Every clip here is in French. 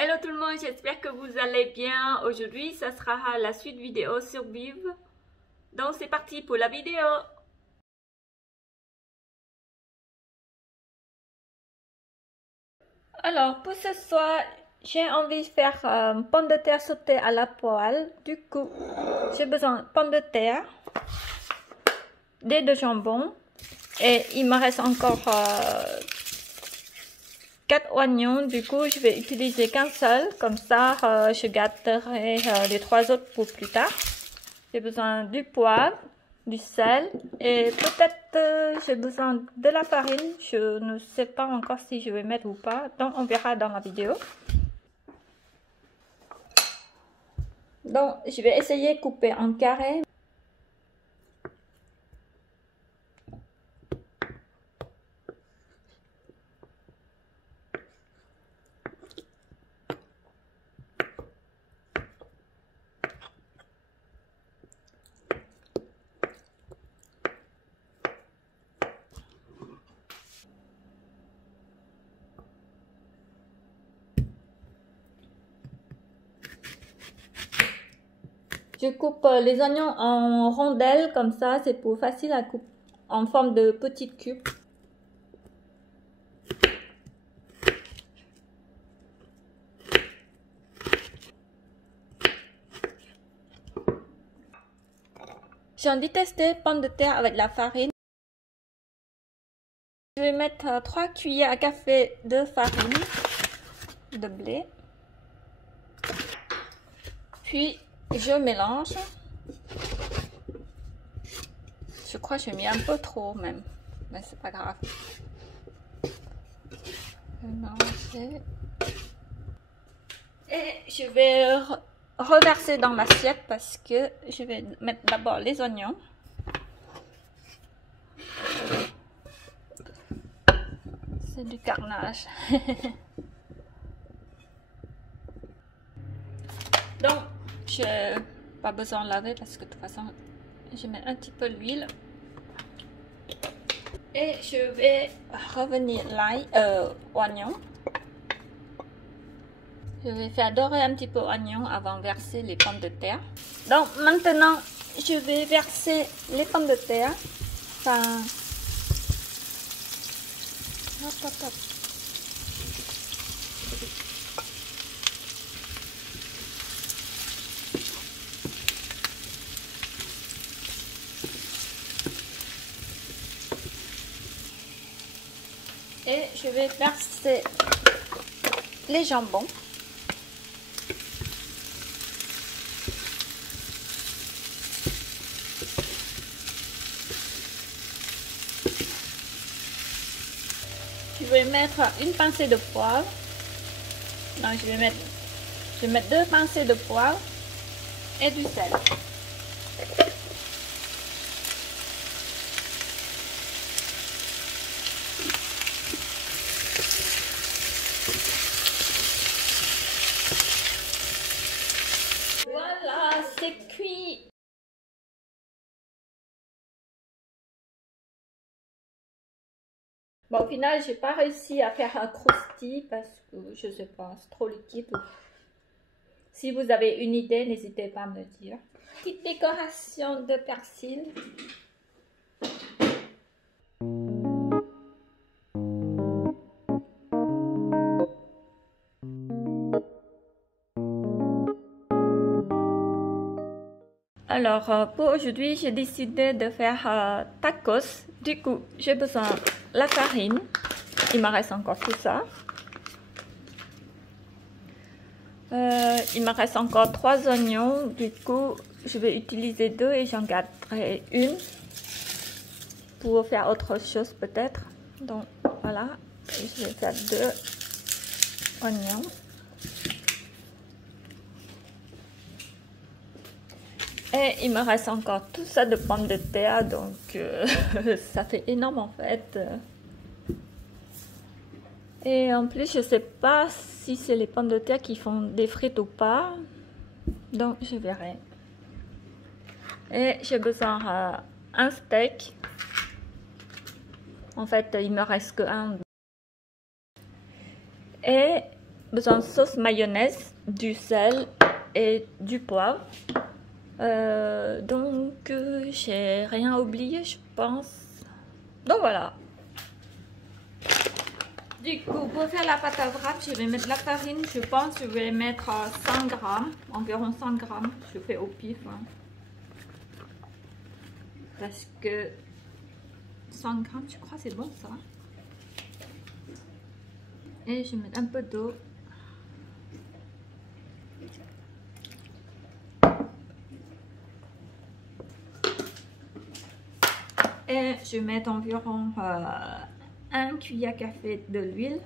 Hello tout le monde, j'espère que vous allez bien. Aujourd'hui, ça sera la suite vidéo sur Vive. Donc c'est parti pour la vidéo. Alors pour ce soir, j'ai envie de faire pommes de terre sautées à la poêle. Du coup, j'ai besoin de pommes de terre, des de jambon et il me reste encore 4 oignons, du coup je vais utiliser qu'un seul, comme ça je garderai les 3 autres pour plus tard. J'ai besoin du poivre, du sel et peut-être j'ai besoin de la farine. Je ne sais pas encore si je vais mettre ou pas, donc on verra dans la vidéo. Donc je vais essayer de couper en carré. Je coupe les oignons en rondelles comme ça, c'est pour facile à couper en forme de petites cubes. J'ai envie de tester pommes de terre avec la farine. Je vais mettre 3 cuillères à café de farine de blé. Puis je mélange. Je crois que j'ai mis un peu trop même, mais c'est pas grave. Je vais mélanger. Et je vais reverser dans l'assiette parce que je vais mettre d'abord les oignons. C'est du carnage. Donc, je n'ai pas besoin de laver parce que de toute façon, je mets un petit peu d'huile. Et je vais revenir l'ail, oignon. Je vais faire dorer un petit peu l'oignon avant de verser les pommes de terre. Donc maintenant, je vais verser les pommes de terre. Enfin, hop, hop, hop. Et je vais verser les jambons. Je vais mettre une pincée de poivre. Non, je vais mettre 2 pincées de poivre et du sel. Voilà, c'est cuit. Bon, au final, j'ai pas réussi à faire un croustille parce que je sais pas, c'est trop liquide. Si vous avez une idée, n'hésitez pas à me dire. Petite décoration de persil. Alors, pour aujourd'hui, j'ai décidé de faire tacos. Du coup, j'ai besoin de la farine. Il me reste encore tout ça. Il me reste encore 3 oignons. Du coup, je vais utiliser 2 et j'en garderai une pour faire autre chose peut-être. Donc, voilà. Je vais faire 2 oignons. Et il me reste encore tout ça de pommes de terre, donc ça fait énorme en fait. Et en plus, je sais pas si c'est les pommes de terre qui font des frites ou pas, donc je verrai. Et j'ai besoin un steak. En fait, il me reste que un. Et besoin de sauce mayonnaise, du sel et du poivre. Donc j'ai rien oublié, je pense. Donc voilà. Du coup, pour faire la pâte à wrap, je vais mettre la farine. Je pense que je vais mettre 100 grammes, environ 100 grammes. Je fais au pif. Hein. Parce que 100 grammes, je crois c'est bon ça. Et je vais mettre un peu d'eau. Et je vais mettre environ 1 cuillère à café de l'huile.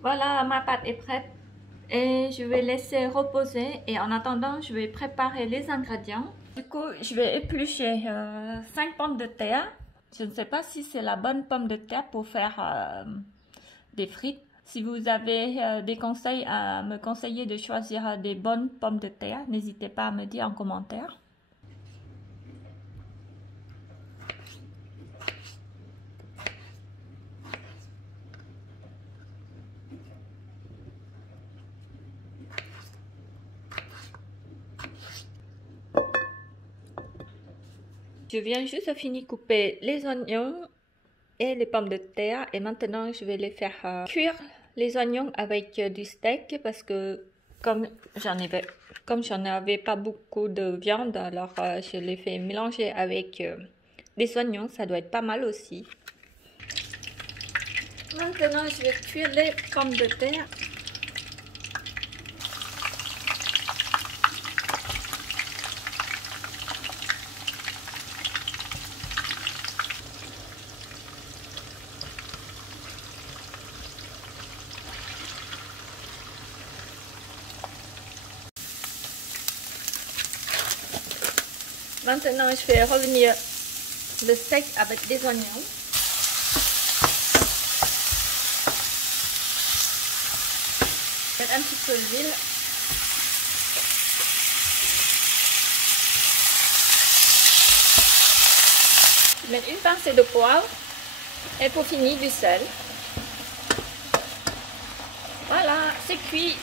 Voilà, ma pâte est prête. Et je vais laisser reposer. Et en attendant, je vais préparer les ingrédients. Du coup, je vais éplucher 5 pommes de terre. Je ne sais pas si c'est la bonne pomme de terre pour faire des frites. Si vous avez des conseils à me conseiller de choisir des bonnes pommes de terre, n'hésitez pas à me dire en commentaire. Je viens juste de finir de couper les oignons et les pommes de terre et maintenant je vais les faire cuire les oignons avec du steak parce que comme j'en avais pas beaucoup de viande, alors je les fais mélanger avec des oignons, ça doit être pas mal aussi. Maintenant je vais cuire les pommes de terre. Maintenant, je fais revenir le steak avec des oignons. Mettre un petit peu d'huile. Mettre une pincée de poivre et pour finir du sel. Voilà, c'est cuit.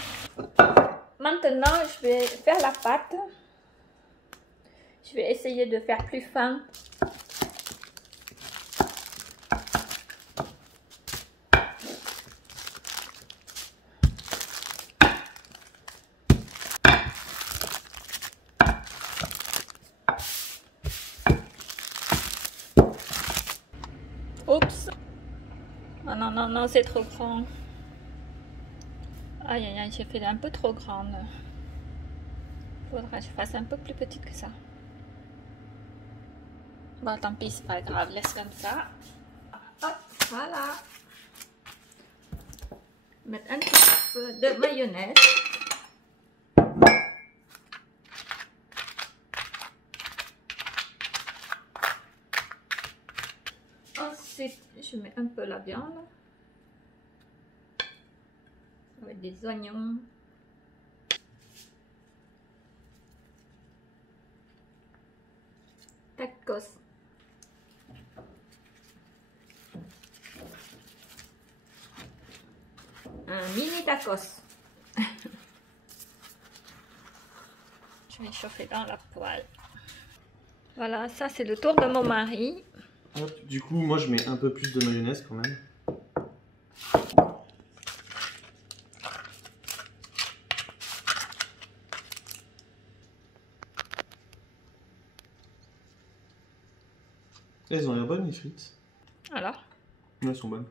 Maintenant, je vais faire la pâte. Je vais essayer de faire plus fin. Oups. Oh non, non, non, c'est trop grand. Aïe, aïe, aïe, j'ai fait un peu trop grande. Faudra que je fasse un peu plus petite que ça. Bon, tant pis, c'est pas grave, laisse comme ça. Hop, voilà. Mettre un petit peu de mayonnaise. Ensuite, je mets un peu la viande. Avec des oignons. Tacos. Un mini tacos. Je vais chauffer dans la poêle. Voilà, ça c'est le tour de mon mari. Hop, du coup, moi je mets un peu plus de mayonnaise quand même. Elles ont l'air bonnes les frites. Alors? Elles sont bonnes.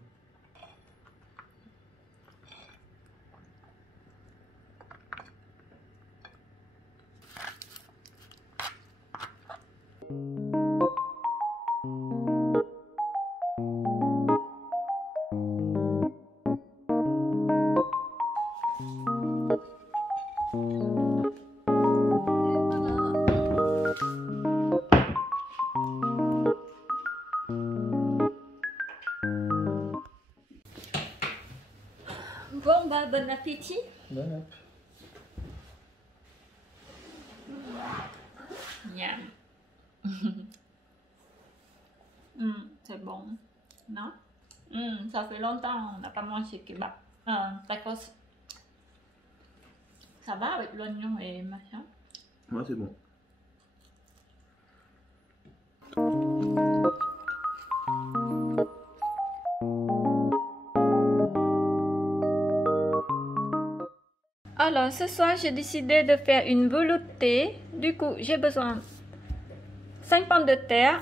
Bon bah bon appétit. Bon app. Miam. C'est bon, non? Ça fait longtemps on n'a pas mangé kebab. Tacos. Ça va avec l'oignon et machin? Ouais, c'est bon. Alors ce soir j'ai décidé de faire une veloutée. Du coup j'ai besoin 5 pommes de terre,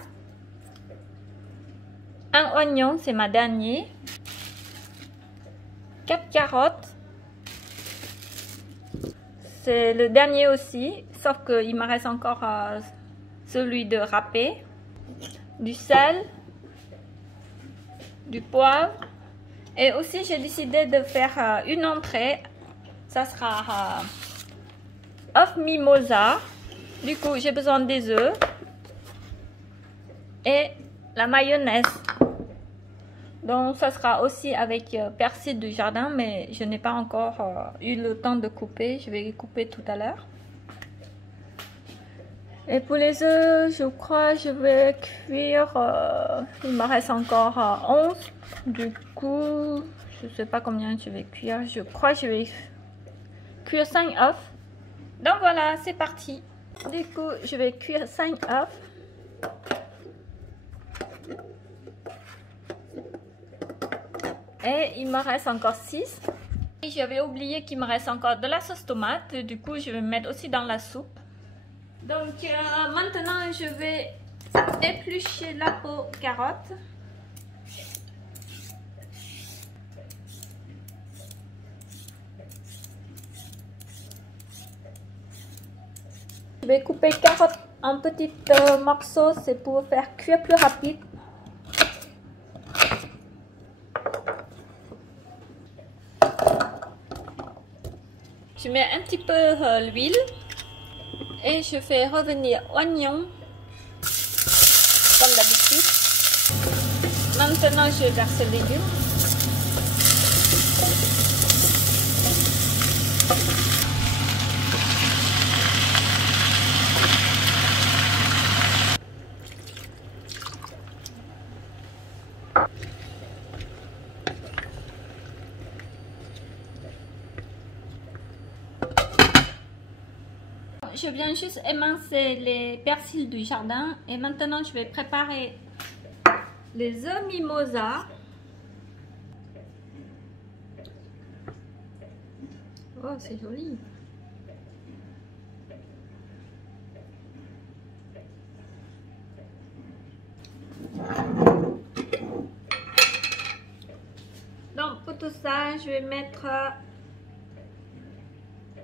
un oignon, c'est ma dernière, 4 carottes, c'est le dernier aussi, sauf qu'il me reste encore celui de râpé, du sel, du poivre, et aussi j'ai décidé de faire une entrée. Ça sera œuf mimosa. Du coup, j'ai besoin des œufs et la mayonnaise. Donc, ça sera aussi avec persil du jardin, mais je n'ai pas encore eu le temps de couper. Je vais les couper tout à l'heure. Et pour les œufs, je crois que je vais cuire. Il me reste encore 11. Du coup, je ne sais pas combien je vais cuire. Je crois que je vais cuire 5 œufs. Donc voilà, c'est parti. Du coup, je vais cuire 5 œufs. Et il me reste encore 6. Et j'avais oublié qu'il me reste encore de la sauce tomate. Du coup, je vais mettre aussi dans la soupe. Donc maintenant, je vais éplucher la peau carotte. Je vais couper carottes en petits morceaux, c'est pour faire cuire plus rapide. Je mets un petit peu l'huile et je fais revenir oignon comme d'habitude. Maintenant, je verse les légumes. Je viens juste émincer les persils du jardin et maintenant je vais préparer les œufs mimosa. Oh, c'est joli. Donc pour tout ça, je vais mettre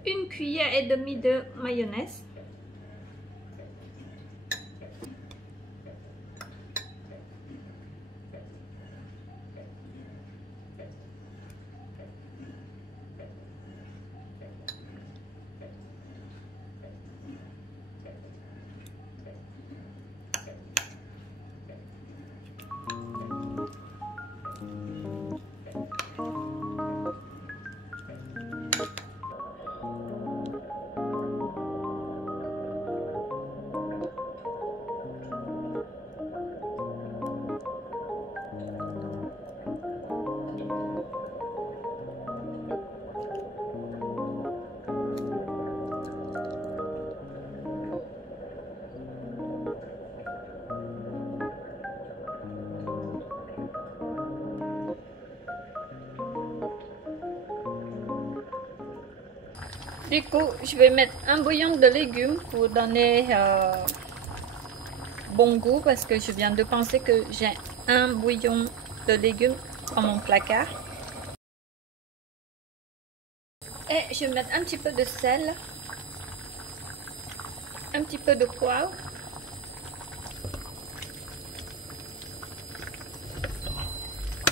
une cuillère et demie de mayonnaise. Du coup, je vais mettre un bouillon de légumes pour donner bon goût parce que je viens de penser que j'ai un bouillon de légumes dans mon placard. Et je vais mettre un petit peu de sel, un petit peu de poivre.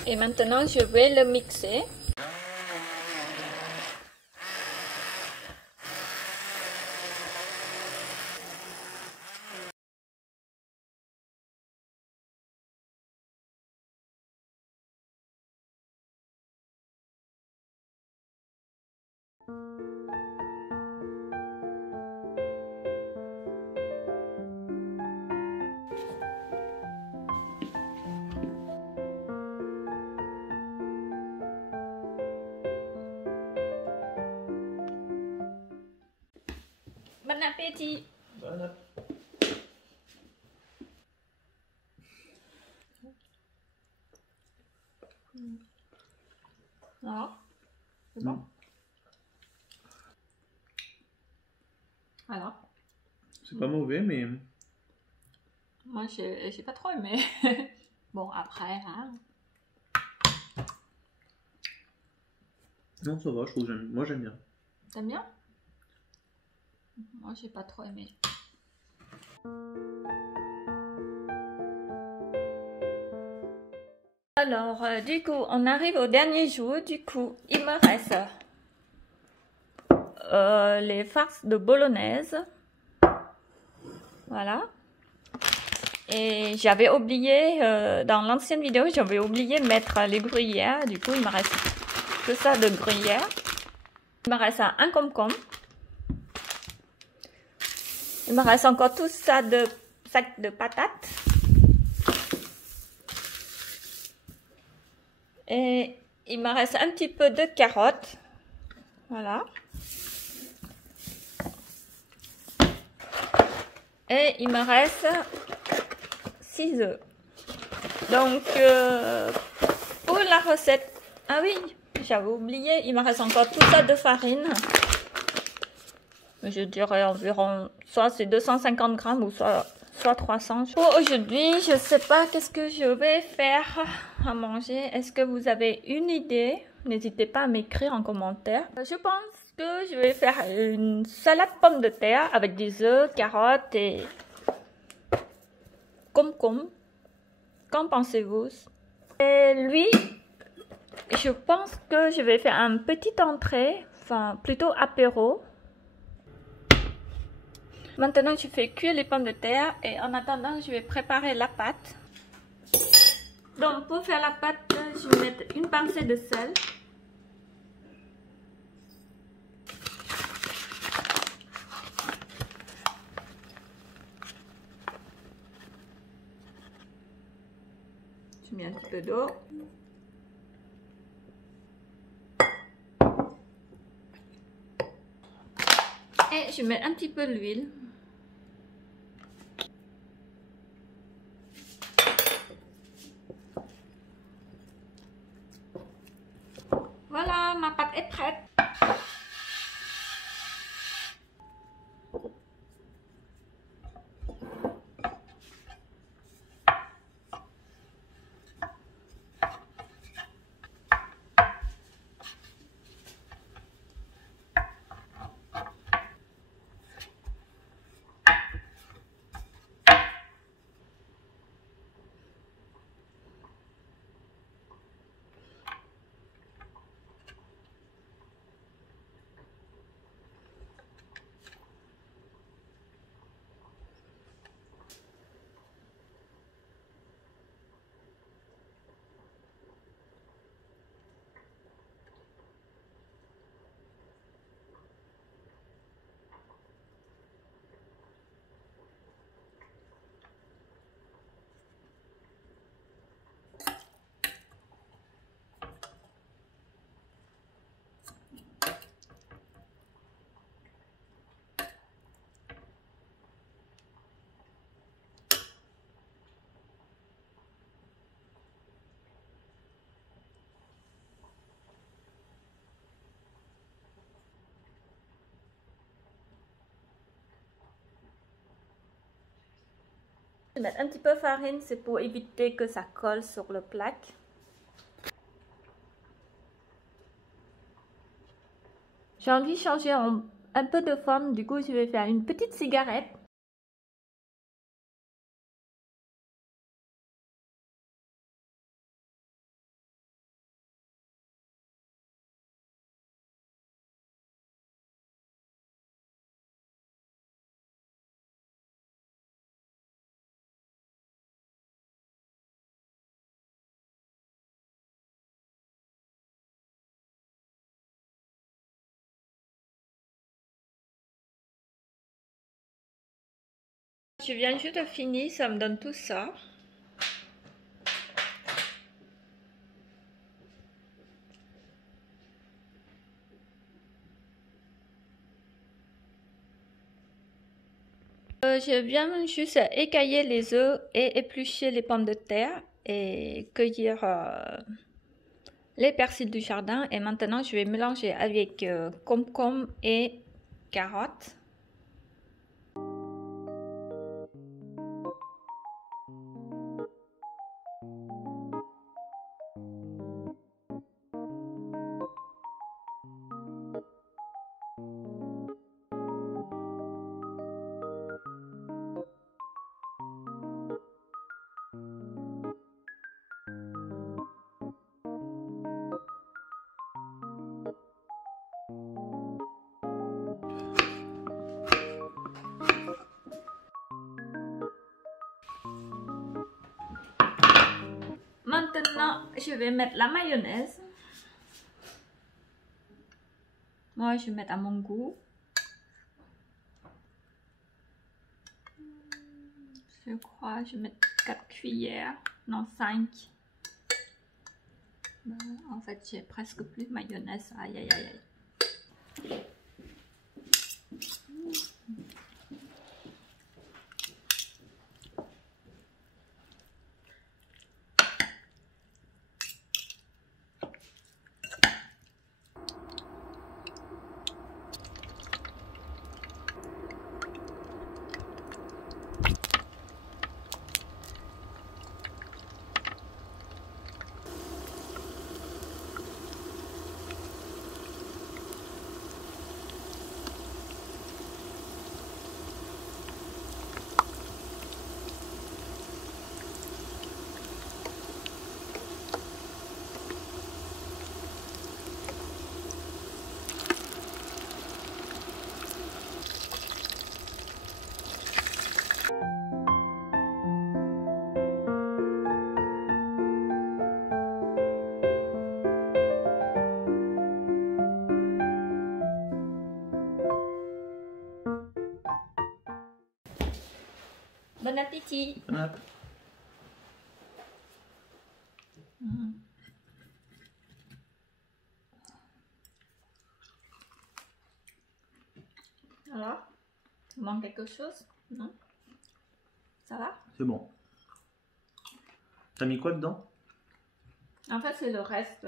Et maintenant, je vais le mixer. Bon appétit. Bon appétit. Alors, c'est bon. Alors, C'est pas mauvais, mais... moi j'ai pas trop aimé. Bon, après, hein. Non, ça va, je trouve que moi j'aime bien. T'aimes bien? Moi j'ai pas trop aimé. Alors, du coup, on arrive au dernier jour. Du coup, il me reste les farces de bolognaise. Voilà. Et j'avais oublié, dans l'ancienne vidéo, j'avais oublié de mettre les gruyères. Du coup, il me reste que ça de gruyère. Il me reste un concombre. Il me reste encore tout ça de sac de patates. Et il me reste un petit peu de carottes. Voilà. Et il me reste 6 œufs. Donc, pour la recette... Ah oui, j'avais oublié, il me reste encore tout ça de farine. Je dirais environ, soit c'est 250 grammes ou soit 300. Pour aujourd'hui, je sais pas qu'est-ce que je vais faire à manger. Est-ce que vous avez une idée? N'hésitez pas à m'écrire en commentaire. Je pense que je vais faire une salade pomme de terre avec des œufs, carottes et concombre. Qu'en pensez-vous? Et lui, je pense que je vais faire un petit entrée, enfin plutôt apéro. Maintenant, je fais cuire les pommes de terre et en attendant, je vais préparer la pâte. Donc, pour faire la pâte, je vais mettre une pincée de sel. Je mets un petit peu d'eau. Et je mets un petit peu d'huile. Voilà, ma pâte est prête. Je vais mettre un petit peu de farine, c'est pour éviter que ça colle sur le plaque. J'ai envie de changer un peu de forme, du coup je vais faire une petite cigarette. Je viens juste de finir, ça me donne tout ça. Je viens juste écailler les œufs et éplucher les pommes de terre et cueillir les persils du jardin. Et maintenant, je vais mélanger avec concombre et carottes. Maintenant, je vais mettre la mayonnaise. Moi, je vais mettre à mon goût. Je crois, je vais mettre 4 cuillères, non 5. En fait, j'ai presque plus de mayonnaise. Aïe, aïe, aïe, aïe. Bon appétit. Bon appétit. Alors, il manque quelque chose? Non? Ça va? C'est bon. T'as mis quoi dedans? En fait, c'est le reste.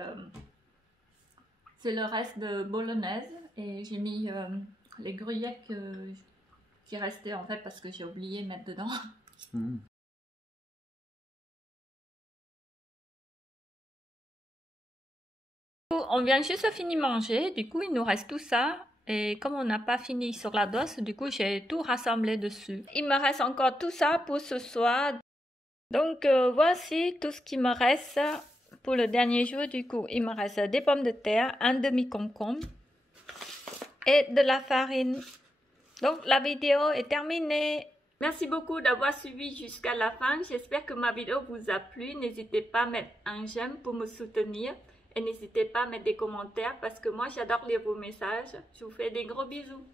C'est le reste de bolognaise et j'ai mis les gruyères qui restaient en fait parce que j'ai oublié de mettre dedans. Mmh. On vient juste de finir manger, du coup il nous reste tout ça. Et comme on n'a pas fini sur la dose, du coup j'ai tout rassemblé dessus. Il me reste encore tout ça pour ce soir. Donc voici tout ce qui me reste pour le dernier jour. Du coup il me reste des pommes de terre, un demi-concombre et de la farine. Donc la vidéo est terminée. Merci beaucoup d'avoir suivi jusqu'à la fin. J'espère que ma vidéo vous a plu. N'hésitez pas à mettre un j'aime pour me soutenir. Et n'hésitez pas à mettre des commentaires parce que moi j'adore lire vos messages. Je vous fais des gros bisous.